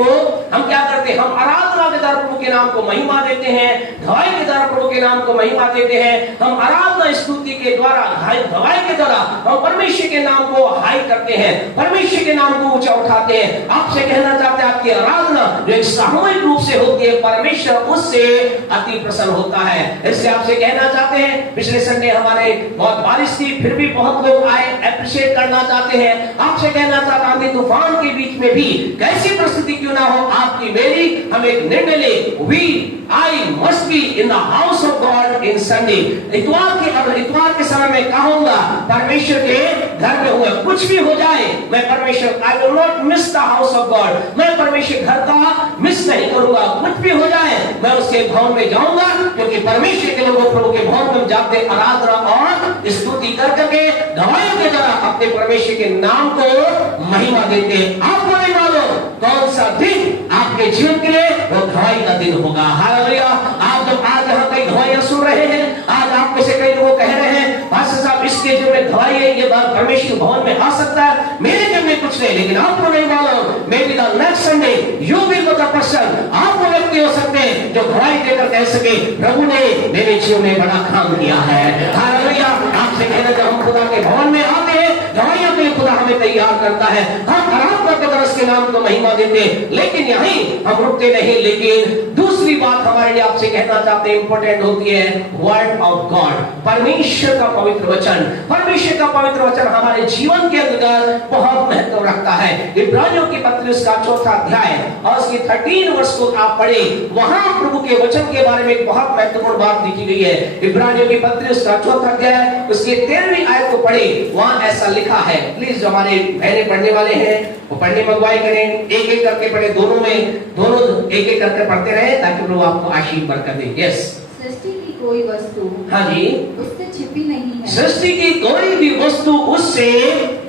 को हम क्या करते हैं, हम आराधना के द्वारा प्रभु के नाम को महिमा देते हैं, गवाही के द्वारा प्रभु के नाम को महिमा देते हैं। हम आराधना स्तुति के द्वारा, गवाही के द्वारा हम परमेश्वर के नाम को हाई करते हैं, परमेश्वर के नाम को ऊंचा उठाते हैं। आपसे कहना चाहते हैं, आपकी आराधना जो एक सामूहिक रूप से होती है, परमेश्वर उससे अति प्रसन्न होता है। इसलिए आपसे कहना चाहते हैं, पिछले संडे हमारे बहुत बारिश थी, फिर भी बहुत लोग आए, अप्रिशिएट करना चाहते हैं। आपसे कहना चाहता हूं, आंधी तूफान के बीच में भी कैसी परिस्थिति क्यों ना हो, आपकी मेरी हम एक निर्णय ले, I must be in the house of God in Sunday। इतवार के समय में कहूंगा परमेश्वर के घर में हुआ, कुछ भी हो जाए मैं परमेश्वर, I will not miss the house of God, मैं परमेश्वर घर का मिस नहीं करूंगा। कुछ भी हो जाए मैं उसके भवन में जाऊंगा, क्योंकि परमेश्वर के लोगों प्रभु के भवन में जाते आराधना और स्तुति कर करके गवाही के द्वारा अपने परमेश्वर के नाम को महिमा देते हैं। आपको नहीं मालूम कौन सा दिन आपके जीवन के लिए वो गवाही का दिन होगा। हालेलुया। आप जब आज यहाँ कई गवाहियां सुन रहे हैं, आज आप में से कई लोग कह रहे हैं, पास्टर साहब इसके जीवन में गवाही है, ये बात परमेश्वर भवन में आ सकता है, मेरे जीवन में कुछ नहीं, लेकिन आपको नहीं मालूम, may be the next Sunday you will be the person, आप वो व्यक्ति हो सकते हैं जो गवाही देकर कह सके, प्रभु ने मेरे जीवन में बड़ा काम किया है। हालेलुया। आपसे कहना, जब हम खुदा के भवन में आते हैं, गवाहियों के लिए खुदा हमें तैयार करता है, हम आराधना के द्वारा उसके नाम को महिमा देते हैं, लेकिन यहीं हम रुकते नहीं। लेकिन दूसरी बात हमारे लिए आपसे कहना चाहते हैं, इंपॉर्टेंट होती है वर्ड ऑफ गॉड, परमेश्वर का पवित्र वचन। परमेश्वर का पवित्र वचन हमारे जीवन के अंदर बहुत महत्व रखता है। इब्रानियों की पत्री उसका 4था अध्याय और उसकी 13 वर्ष को आप पढ़े, वहां प्रभु के वचन के बारे में एक बहुत महत्वपूर्ण बात लिखी गई है। इब्रानियों की पत्री उसका 4था अध्याय उसकी 13वीं आयत को पढ़े, वहां ऐसा लिखा है। प्लीज जो हमारे बहने पढ़ने वाले हैं वो पढ़ने में अगुवाई करें, एक एक करके पढ़े, दोनों एक एक करके पढ़ते रहे, ताकि प्रभु आपको आशीष बरकत दे। यस। सृष्टि की कोई वस्तु, हाँ जी, उससे छिपी नहीं है। सृष्टि की कोई भी वस्तु उससे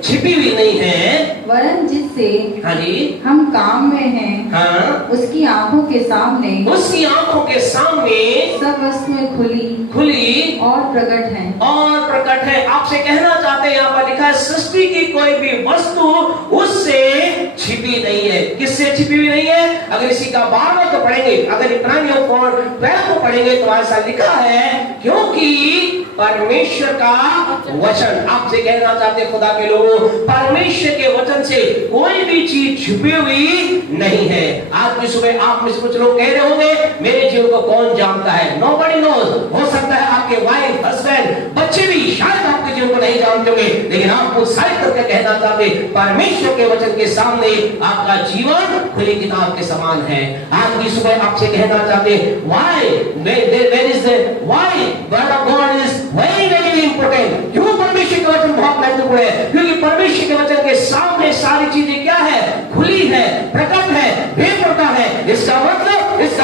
छिपी हुई नहीं है, वरन जिससे, हाँ जी, हम काम में हैं, हाँ, उसकी आंखों के सामने सब वस्तुएं खुली और प्रकट है। आपसे कहना चाहते हैं, यहाँ पर लिखा है, सृष्टि की कोई भी वस्तु उससे छिपी नहीं है। किससे छिपी हुई नहीं है? अगर इसी का 12वां को पढ़ेंगे, अगर इब्रानियों 12 को पढ़ेंगे तो ऐसा लिखा है, क्योंकि परमेश्वर का वचन। आपसे कहना चाहते खुदा के लोगों, परमेश्वर के वचन से कोई भी चीज छुपी हुई नहीं है। आज की सुबह आप में से कुछ लोग कह रहे होंगे, मेरे जीवन को कौन जानता है? Nobody knows. हो सकता है आपके वाइफ, हस्बैंड, बच्चे भी शायद आपके जीवन को नहीं जानते होंगे, लेकिन आपको उत्साहित करके कहना चाहते, परमेश्वर के वचन के सामने आपका जीवन खुली किताब के समान है। आज की सुबह आपसे कहना चाहते, why there is why word of God is very very important. क्यों परमेश्वर के वचन बहुत महत्वपूर्ण है? क्योंकि परमेश्वर के वचन के सामने सारी चीजें क्या है? खुली है, प्रकट है, बेपरदा है। इसका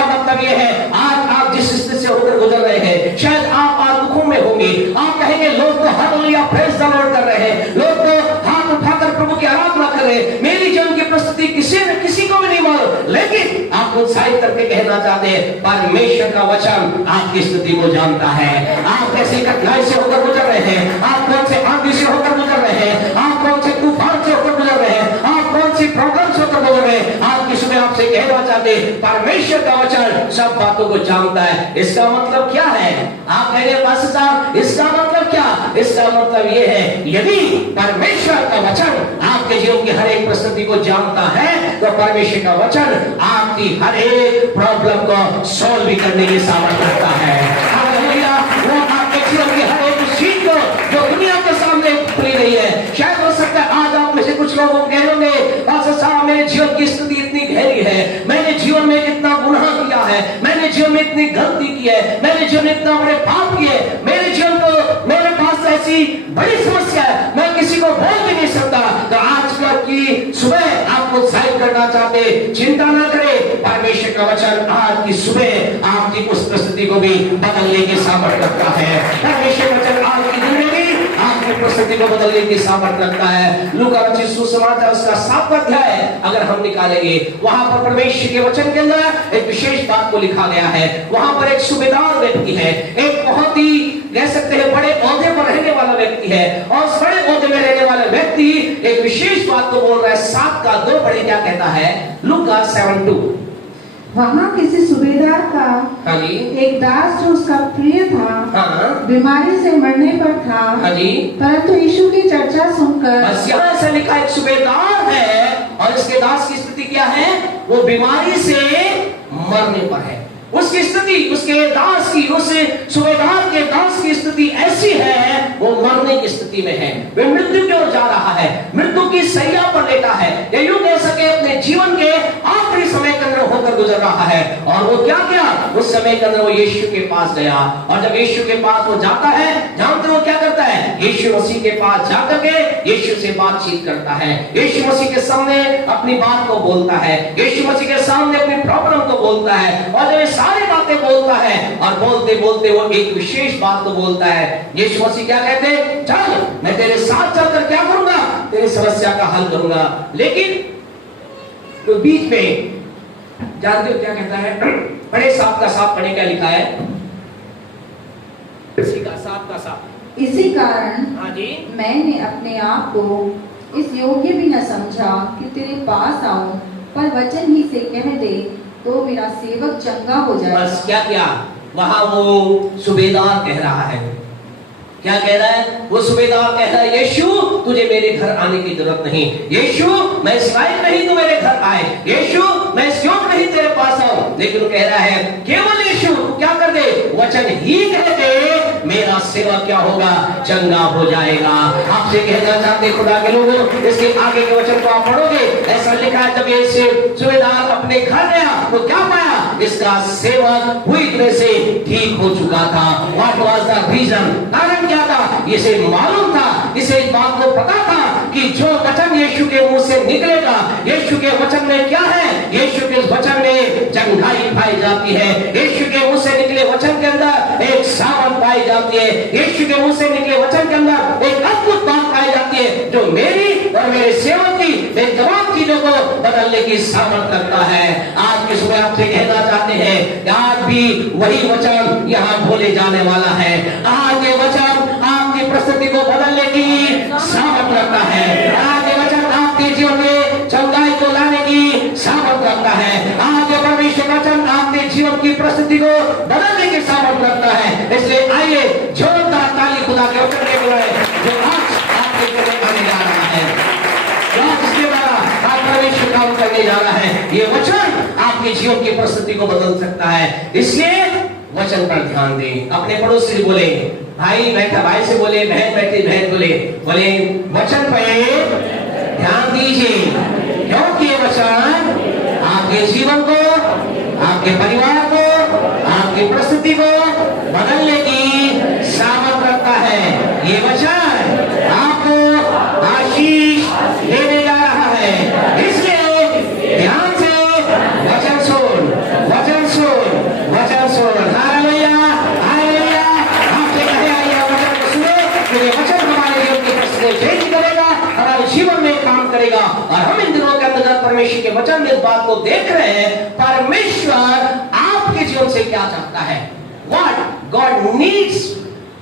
मतलब ये है, आज आप जिस स्थिति से होकर गुजर रहे हैं, शायद आप आज दुखों में होंगे, आप कहेंगे लोग तो हालेलुया प्रेज द लॉर्ड कर रहे हैं, लोग तो हाथ उठाकर प्रभु की आराधना कर रहे हैं, मेरी जीवन की परिस्थिति किसी को भी नहीं मालूम, लेकिन आप उत्साहित करके कहना चाहते हैं, परमेश्वर का वचन आपकी स्थिति को जानता है। आप कैसी कठिनाई से होकर गुजर रहे हैं, आप कौन से आंधी से होकर गुजर रहे हैं, आप कौन से तूफान से होकर गुजर रहे हैं, आप कौन सी प्रॉब्लम से होकर गुजर रहे हैं, आज की सुबह आपसे कहना चाहते, परमेश्वर का वचन सब बातों को जानता है। इसका मतलब क्या है? आप कहेंगे पास्टर साहब, इसका मतलब क्या? इसका मतलब ये है, यदि परमेश्वर का वचन आपके जीवन की हर एक परिस्थिति को जानता है, तो परमेश्वर का वचन आपकी हर एक प्रॉब्लम को सॉल्व भी करने की सामर्थ्य रखता है। हालेलुया। वो आपके जीवन की हर एक चीज को जो दुनिया के सामने खुली नहीं है, शायद हो सकता है आज आप में से कुछ लोगों कहेंगे, पास्टर साहब मेरे जीवन की स्थिति इतनी गहरी है, मैंने जीवन में इतना गुनाह किया है, मैंने जीवन में इतनी गलती की है, मैंने जीवन में इतना बड़े पाप किए, मेरे जीवन को, मेरे पास ऐसी बड़ी समस्या है, मैं किसी को बोल भी नहीं सकता। तो आज की सुबह आपको उत्साहित करना चाहते, चिंता न करें, परमेश्वर का वचन आज की सुबह आपकी उस परिस्थिति को भी बदलने की सामर्थ्य रखता है। परमेश्वर वचन आज की दिन में भी आपकी परिस्थिति को बदलने की सामर्थ्य रखता है। लूका रचित सुसमाचार उसका 7वां अध्याय अगर हम निकालेंगे, वहां पर परमेश्वर के वचन के अंदर एक विशेष बात को लिखा गया है। वहां पर एक सूबेदार व्यक्ति है, एक बहुत ही कह सकते हैं बड़े ओहदे पर रहने वाला व्यक्ति है, और उस बड़े ओहदे में रहने वाला व्यक्ति एक विशेष बात को बोल रहा है। 7:2 पढ़े, क्या कहता है? लूका 7:2। वहाँ किसी सूबेदार का हाँ जी, एक दास जो उसका प्रिय था, हाँ बीमारी से मरने पर था, हाँ जी, परंतु यीशु की चर्चा सुनकर, बस यहाँ ऐसा लिखा, एक सूबेदार है और इसके दास की स्थिति क्या है? वो बीमारी से मरने पर है। उसकी स्थिति, उसके दास की, उस सूबेदार के दास की स्थिति ऐसी है, वो मरने की स्थिति में है, वे मृत्यु की ओर जा रहा है, मृत्यु की सैया पर लेटा है, या यूं कह सके अपने जीवन के आखिरी समय के अंदर होकर गुजर रहा है। और वो क्या किया? उस समय के अंदर वो यीशु के पास गया, और जब यीशु के पास वो जाता है, जानते हो क्या करता है? यीशु मसीह के पास जाकर के यीशु से बातचीत करता है, यीशु मसीह के सामने अपनी बात को बोलता है, यीशु मसीह के सामने अपनी प्रॉब्लम को बोलता है, और जब सारी बातें बोलता है, और बोलते बोलते वो एक विशेष बात को बोलता है। यीशु मसीह क्या कहते हैं? चल, मैं तेरे साथ चलकर क्या करूंगा? तेरी समस्या का हल करूंगा। लेकिन तो बीच में जानते हो क्या कहता है? बड़े 7:7 पढ़े, क्या लिखा है? इसी का 7:7। इसी कारण हाँ जी, मैंने अपने आप को इस योग्य भी न समझा कि तेरे पास आऊं, पर वचन ही से कह दे तो मेरा सेवक चंगा हो जाए। बस क्या किया? वहां वो सूबेदार कह रहा है, क्या कह रहा है? वो सूबेदार कह रहा है, यीशु तुझे मेरे घर आने की जरूरत नहीं, यीशु मैं इस लायक नहीं तू मेरे घर आए, यीशु मैं इस योग्य नहीं तेरे पास आऊं। लेकिन कह रहा है केवल यीशु क्या कर दे? वचन ही कह दे, मेरा सेवक क्या होगा? चंगा हो जाएगा। आपसे कहना चाहते खुदा के लोगों, इसके आगे के वचन को आप पढ़ोगे, ऐसा लिखा है, जब ये सूबेदार अपने घर गया तो क्या पाया? इसका सेवक हुई तरह से ठीक हो चुका था। What was the reason? कारण क्या था? इसे मालूम था, इसे इस बात को पता था कि जो वचन यीशु के मुंह से निकलेगा, यीशु के वचन में क्या है? यीशु के वचन में चंगाई पाई जाती है, यीशु के मुंह से निकले वचन के अंदर एक सामर्थ पाई जाती है, यीशु के मुंह से निकले वचन के अंदर एक अद्भुत बात पाई जाती है, जो मेरी और मेरे सेवक की इन तमाम चीजों को बदलने की सामर्थ रखता है। आज की सुबह आपसे कहना चाहते हैं कि आज भी वही वचन यहाँ बोले जाने वाला है। आज ये वचन आपकी परिस्थिति को बदलने की सामर्थ रखता है। आज ये वचन आपके जीवन में चंगाई को लाने की सामर्थ रखता है। आज ये परमेश्वर वचन आपके जीवन की परिस्थिति को बदलने की सामर्थ रखता है। इसलिए आइए जोरदार ताली खुदा के वचन के लिए जो आज आपके जीवन में आने जा रहा है, इसके द्वारा आज परमेश्वर काम करने जा रहा है। ये वचन आपके जीवन की परिस्थिति को बदल सकता है। इसलिए वचन पर ध्यान दें। अपने पड़ोसी से बोले, भाई बैठा भाई से बोले, बहन बैठी बहन बोले वचन पर ध्यान दीजिए, क्योंकि ये वचन आपके जीवन को, आपके परिवार को, आपकी परिस्थिति को बदलने की सामर्थ रखता है। ये वचन आपको आशीष देने जा रहा है। इसलिए ध्यान से वचन सुन, वचन सुन, वचन सुन। Hallelujah, hallelujah. आपसे कहे आइए वचन को सुने, क्योंकि वचन हमारे जीवन की परिस्थिति चेंज करेगा, हमारे जीवन में काम करेगा। और हम इन दिनों के अंदर परमेश्वर के वचन में इस बात को देख रहे हैं, परमेश्वर आपके जीवन से क्या चाहता है। What God needs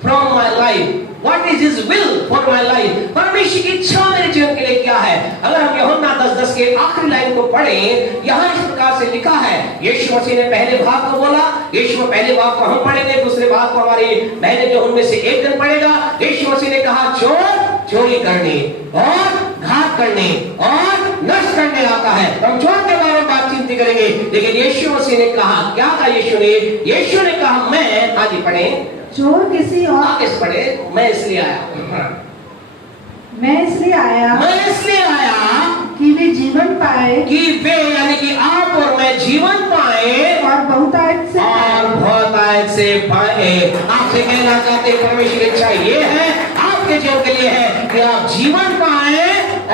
from my life, what is His will for my life, परमेश्वर की इच्छा मेरे जीवन के लिए क्या है। अगर हम यूहन्ना 10:10 के आखिरी लाइन को पढ़ें, यहाँ इस प्रकार से लिखा है। यीशु मसीह ने पहले भाग को बोला, यीशु में पहले भाग को हम पढ़ेंगे, दूसरे भाग को हमारी बहनें जो उनमें से एक दिन पढ़ेगा। यीशु मसीह ने कहा चोर चोरी करने और घात करने और नष्ट करने आता है। हम चोर के बारे में बातचीत नहीं करेंगे, लेकिन यीशु मसीह ने कहा क्या था? यीशु ने कहा मैं, आज ही पढ़े, चोर किसी और आगे से पढ़े, मैं इसलिए आया कि वे जीवन पाए, कि वे यानी कि आप और मैं जीवन पाए और बहुतायत से पाए। आपसे कहना चाहते परमेश्वर की इच्छा ये है, आपके जीवन के लिए है कि आप जीवन पाए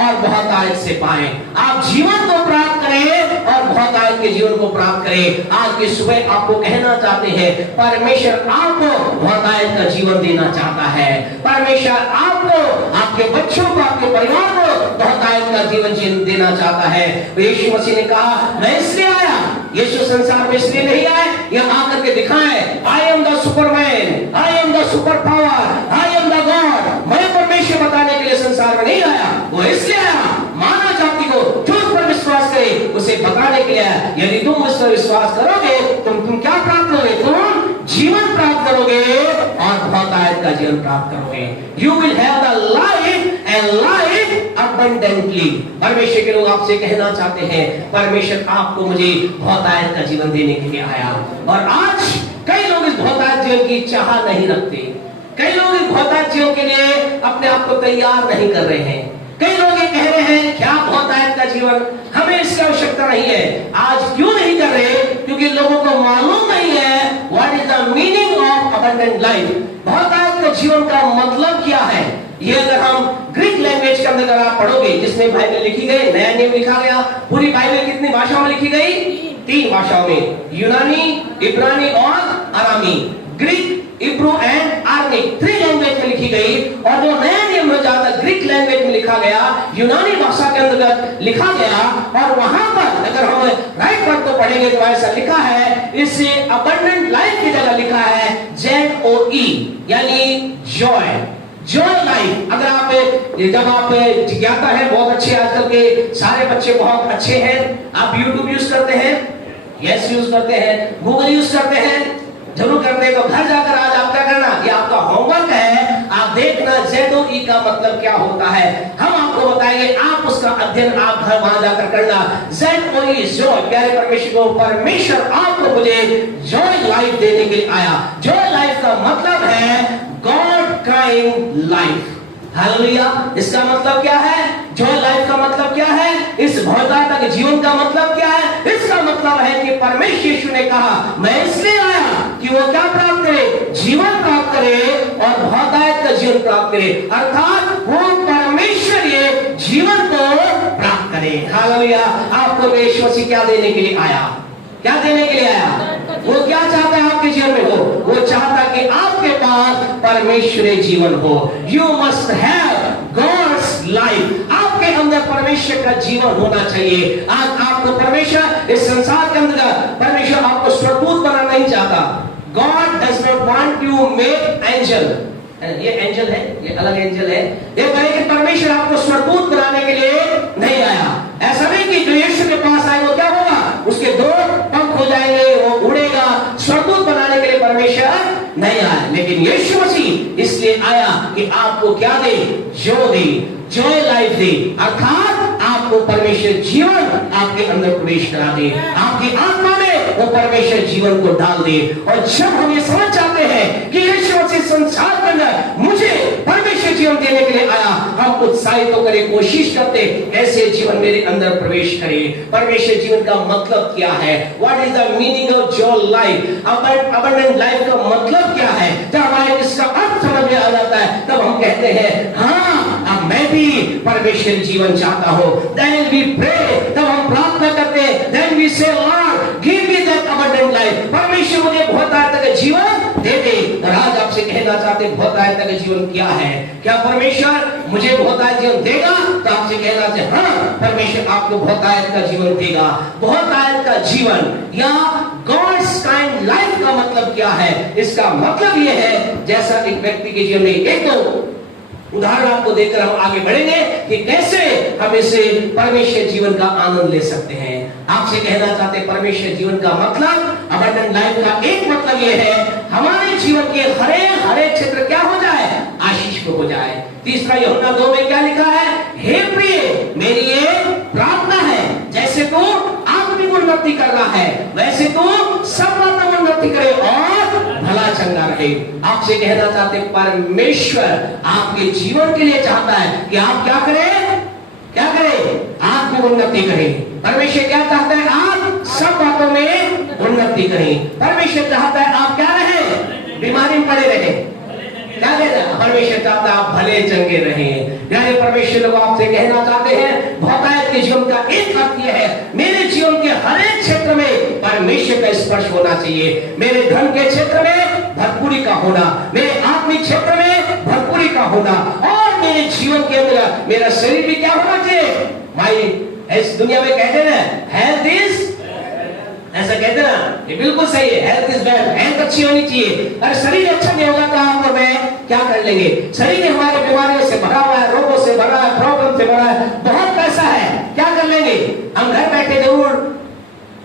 और बहुतायत से पाए। आप जीवन को प्राप्त करें और बहुतायत के जीवन को प्राप्त करें। आज की सुबह आपको कहना चाहते हैं परमेश्वर आपको बहुतायत का जीवन देना चाहता है। परमेश्वर आपको, आपके बच्चों को, आपके परिवार को बहुतायत का जीवन देना चाहता है। यीशु मसीह ने कहा मैं इसलिए आया यीशु संसार में इसलिए नहीं आए, यह आकर के दिखाए I am the Superman, I am the super power, I am the God. मैं परमेश्वर बताने के लिए संसार में नहीं आया, वो इसलिए आया मानव जाति को जो उस पर विश्वास करे उसे बताने के लिए आया। यदि तुम उस पर विश्वास करोगे तुम क्या प्राप्त करोगे? तुम जीवन प्राप्त करोगे और बहुतायत का जीवन प्राप्त करोगे। You will have the life and life abundantly. परमेश्वर के लोग आपसे कहना चाहते हैं परमेश्वर आपको मुझे बहुतायत का जीवन देने के लिए आया। और आज कई लोग इस बहुतायत जीवन की चाह नहीं रखते, कई लोग इस बहुतायत जीवन के लिए अपने आप को तैयार नहीं कर रहे हैं। कई लोग ये कह रहे हैं क्या बहुतायत का जीवन, हमें इसकी आवश्यकता नहीं है। आज क्यों नहीं कर रहे? क्योंकि लोगों को मालूम नहीं है what is the meaning of abundant life. बहुतायत का जीवन का मतलब क्या है? ये अगर हम ग्रीक लैंग्वेज के अंदर आप पढ़ोगे जिसमें बाइबल लिखी गई, नया नियम लिखा गया, पूरी बाइबल कितनी भाषाओं में लिखी गई? 3 भाषाओं में, यूनानी, इब्रानी और अरामी। ग्रीक, इब्रू एंड आर्मिक 3 लैंग्वेज में लिखी गई। और जो नया नियम में ज्यादा ग्रीक लैंग्वेज में लिखा गया, यूनानी भाषा के अंदर लिखा गया। और वहां पर अगर हम राइट वर्ड को पढ़ेंगे तो ऐसा लिखा है, इससे अबंडेंट लाइफ की जगह लिखा है ZOE यानी जॉय, जॉय लाइफ। अगर आप जब आप जिज्ञासा है, बहुत अच्छे आजकल के सारे बच्चे बहुत अच्छे हैं। आप YouTube यूज करते हैं? यस यूज करते हैं। गूगल यूज करते हैं? जरूर करते हैं। तो घर जाकर आज आप क्या करना, ये आपका होमवर्क है, आप देखना ZOE का मतलब क्या होता है। हम आपको बताएंगे, आप उसका अध्ययन आप घर वहां जाकर करना। ZOE जॉय, प्यारे परमेश्वर को, परमेश्वर आपको मुझे जॉय लाइफ देने के लिए आया। जॉय लाइफ का मतलब है गॉड काइंड लाइफ। हालेलुया। इसका मतलब क्या है? जॉय लाइफ का मतलब क्या है? इस बहुतायत के जीवन का मतलब क्या है? इसका मतलब है कि परमेश्वर यीशु ने कहा मैं इसलिए आया कि वो क्या प्राप्त करे? जीवन प्राप्त करे और बहुतायत का जीवन प्राप्त करे। अर्थात वो परमेश्वर ये जीवन को प्राप्त करे। हालेलुया। आपको यीशु मसीह क्या देने के लिए आया? क्या देने के लिए आया? वो क्या चाहता है आपके जीवन में? हो वो चाहता है कि आपके पास परमेश्वरीय जीवन हो। You must have God's life. आपके अंदर परमेश्वर का जीवन होना चाहिए। आज आपको परमेश्वर इस संसार के अंदर परमेश्वर आपको स्वरदूत बनाना नहीं चाहता। God does not want you make angel. ये एंजल है, ये अलग एंजल है। ये कहे कि परमेश्वर आपको स्वरदूत बनाने के लिए नहीं आया। ऐसा नहीं कि जो यीशु के पास आए वो क्या होगा, उसके 2 पंख हो जाएंगे, वो उड़ेगा। स्वरदूत बनाने के लिए परमेश्वर नहीं आया, लेकिन यीशु मसीह इसलिए आया कि आपको क्या दे? जो दे, जॉय लाइफ दे। अर्थात आपको परमेश्वर जीवन आपके अंदर प्रवेश करा दे, आपकी आत्मा में वो परमेश्वर जीवन को डाल दे। और जब हम ये समझ जाते हैं कि यीशु मसीह संसार के अंदर मुझे परमेश्वर जीवन देने के लिए आया, हम उत्साहित होकर कोशिश करते ऐसे जीवन मेरे अंदर प्रवेश करे। परमेश्वर जीवन का मतलब क्या है? What is the meaning of Joy life? Abundant life का मतलब क्या है? जब हमारे इसका अर्थ समझ में आ जाता है तब हम कहते हैं हाँ अब मैं भी परमेश्वर जीवन चाहता हूं। Then we pray, तब हम प्रार्थना करते हैं। Then we say Lord, give me that abundant life. परमेश्वर मुझे बहुतायत का जीवन दे दे। और आज आपसे कहना चाहते हैं बहुतायत का जीवन क्या है? क्या परमेश्वर मुझे बहुतायत जीवन देगा? तो आपसे कहना चाहिए हाँ, परमेश्वर आपको बहुतायत का जीवन देगा। बहुतायत का जीवन या गॉड्स काइंड लाइफ का मतलब क्या है? इसका मतलब यह है जैसा एक व्यक्ति के जीवन में एक तो उदाहरण आपको देकर हम आगे बढ़ेंगे कि कैसे हम इसे परमेश्वर जीवन का आनंद ले सकते हैं। आपसे कहना चाहते हैं परमेश्वर जीवन का मतलब, अबंडेंट लाइफ का एक मतलब यह है हमारे जीवन के हरे क्षेत्र क्या हो जाए? आशीष को हो जाए। तीसरा यूहन्ना 2 में क्या लिखा है? हे प्रिय, मेरी ये प्रार्थना है जैसे तू आत्मिक उन्नति कर रहा है वैसे तू सब बातों में उन्नति करे और भला चंगा रहे। आपसे कहना चाहते परमेश्वर आपके जीवन के लिए चाहता है कि आप क्या करें? क्या करें? आत्मिक उन्नति करें। परमेश्वर क्या चाहता है? आप सब बातों में उन्नति करें। परमेश्वर चाहता है आप क्या रहे? बीमारी में पड़े रहे। क्या कहना? परमेश्वर चाहता है आप भले चंगे रहें। यानी परमेश्वर लोग आपसे कहना चाहते हैं बहुतायत के जीवन का एक अर्थ यह है मेरे जीवन के हर एक क्षेत्र में परमेश्वर का स्पर्श होना चाहिए। मेरे धन के क्षेत्र में भरपूरी का होना, मेरे आत्मिक क्षेत्र में भरपूरी का होना, और मेरे जीवन के अंदर मेरा शरीर भी क्या होना चाहिए? भाई इस दुनिया में कहते हैं हेल्थ इज ऐसा कहते हैं ना, ये बिल्कुल सही है, हेल्थ इज वेल्थ, हेल्थ अच्छी होनी चाहिए। अरे शरीर अच्छा नहीं होगा तो आप और मैं क्या कर लेंगे? शरीर हमारे बीमारियों से भरा हुआ है, रोगों से भरा है, प्रॉब्लम से भरा है, बहुत पैसा है, क्या कर लेंगे? हम घर बैठे जरूर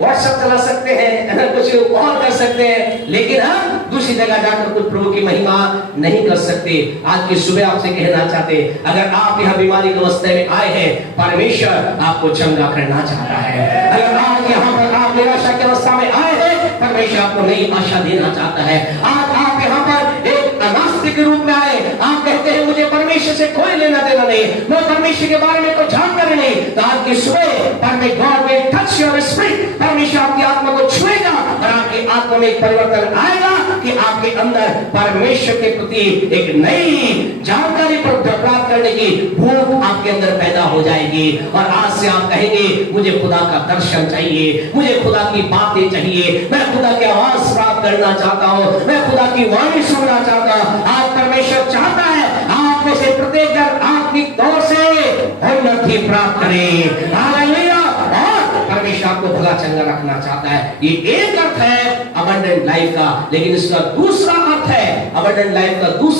व्हाट्सएप चला सकते हैं, कुछ और कर सकते हैं, लेकिन हम दूसरी जगह जाकर कुछ प्रभु की महिमा नहीं कर सकते। आज की सुबह आपसे कहना चाहते, अगर आप यहाँ बीमारी के अवस्था में आए हैं, परमेश्वर आपको चंगा करना चाहता है। अगर आप यहाँ पर आप निराशा की अवस्था में आए हैं, परमेश्वर आपको नई आशा देना चाहता है। आज आप यहाँ पर एक नास्तिक के रूप में आए, आप कहते हैं मुझे परमेश्वर से कोई लेना देना नहीं, मैं परमेश्वर के बारे में कोई जानकारी नहीं, तो आज की सुबह God will touch your spirit, परमेश्वर आपकी आत्मा को छुएगा और आपकी आत्मा में एक परिवर्तन आएगा कि आपके अंदर परमेश्वर के प्रति एक नई जानकारी प्राप्त करने की भूख आपके अंदर पैदा हो जाएगी। और आज से आप कहेंगे मुझे खुदा का दर्शन चाहिए, मुझे खुदा की बातें चाहिए, मैं खुदा की आवाज प्राप्त करना चाहता हूँ, मैं खुदा की वाणी सुनना चाहता हूँ। आज परमेश्वर चाहता है आप में से प्रत्येक जन आत्मिक तौर से उन्नति प्राप्त करे। हालेलुया। और परमेश्वर आपको भला चंगा रखना चाहता है। ये एक अर्थ है अबंडेंट लाइफ का, लेकिन इसका दूसरा अर्थ है, अबंडेंट लाइफ का दूसरा